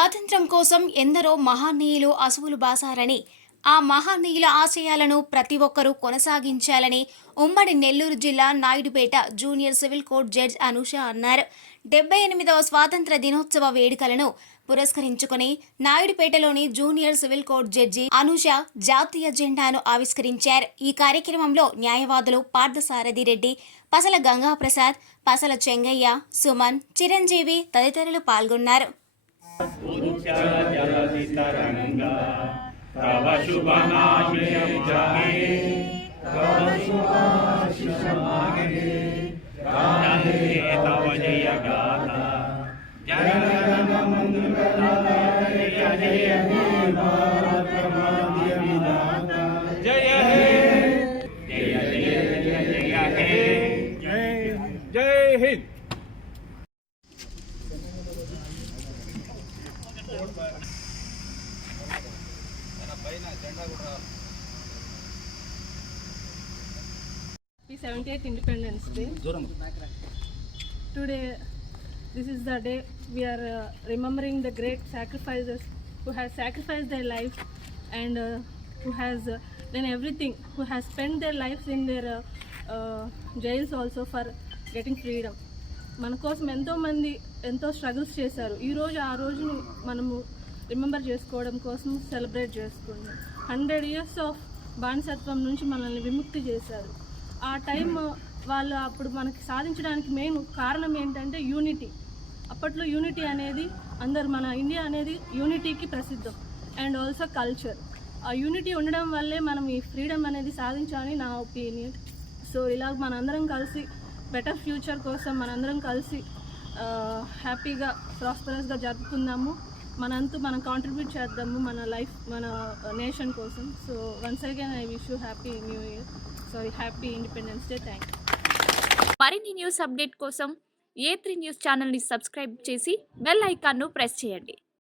స్వాతంత్ర్యం కోసం ఎందరో మహానీయులు అసువులు బాసారని ఆ మహానీయుల ఆశయాలను ప్రతి ఒక్కరూ కొనసాగించాలని ఉమ్మడి నెల్లూరు జిల్లా Naidupeta junior civil court judge Anusha అన్నారు. డెబ్బై ఎనిమిదవ స్వాతంత్ర దినోత్సవ వేడుకలను పురస్కరించుకుని నాయుడుపేటలోని junior civil court judge Anusha జాతీయ జెండాను ఆవిష్కరించారు. ఈ కార్యక్రమంలో న్యాయవాదులు పార్థసారథి రెడ్డి పసల గంగాప్రసాద్ పసల చెంగయ్య సుమన్ చిరంజీవి తదితరులు పాల్గొన్నారు. तरंगा तव शुभनामे जाये तव शुभाशिष मांगे गाने तव जय गाता जय जय जय हे जय जय जय Hind. 78th Independence Day. Today, this is the day we are uh, remembering the great sacrifices who has sacrificed their life and uh, who has uh, done everything, who has spent their lives in their uh, uh, jails also for getting freedom. మన కోసం ఎంతో మంది ఎంతో struggles చేశారు. ఈ రోజు ఆ రోజుని మనము రిమెంబర్ చేసుకోవడం కోసం సెలబ్రేట్ చేసుకుంది హండ్రెడ్ ఇయర్స్ ఆఫ్ బానిసత్వం నుంచి మనల్ని విముక్తి చేశారు. ఆ టైం వాళ్ళు అప్పుడు మనకి సాధించడానికి మెయిన్ కారణం ఏంటంటే యూనిటీ అప్పట్లో యూనిటీ అనేది అందరు మన ఇండియా అనేది యూనిటీకి ప్రసిద్ధం. అండ్ ఆల్సో కల్చర్ ఆ యూనిటీ ఉండడం వల్లే మనం ఈ ఫ్రీడమ్ అనేది సాధించాలని నా ఒపీనియన్ సో ఇలా మనందరం కలిసి బెటర్ ఫ్యూచర్ కోసం మనందరం కలిసి హ్యాపీగా ప్రాస్పరస్గా జరుపుకుందాము. మనంతు మనం కాంట్రిబ్యూట్ చేద్దాము మన లైఫ్ మన నేషన్ కోసం. So once again I wish you happy new year sorry happy independence day thank you మరిన్ని న్యూస్ అప్డేట్ కోసం ఏ త్రీ న్యూస్ ఛానల్ని సబ్స్క్రైబ్ చేసి బెల్ ఐకాన్ను ప్రెస్ చేయండి.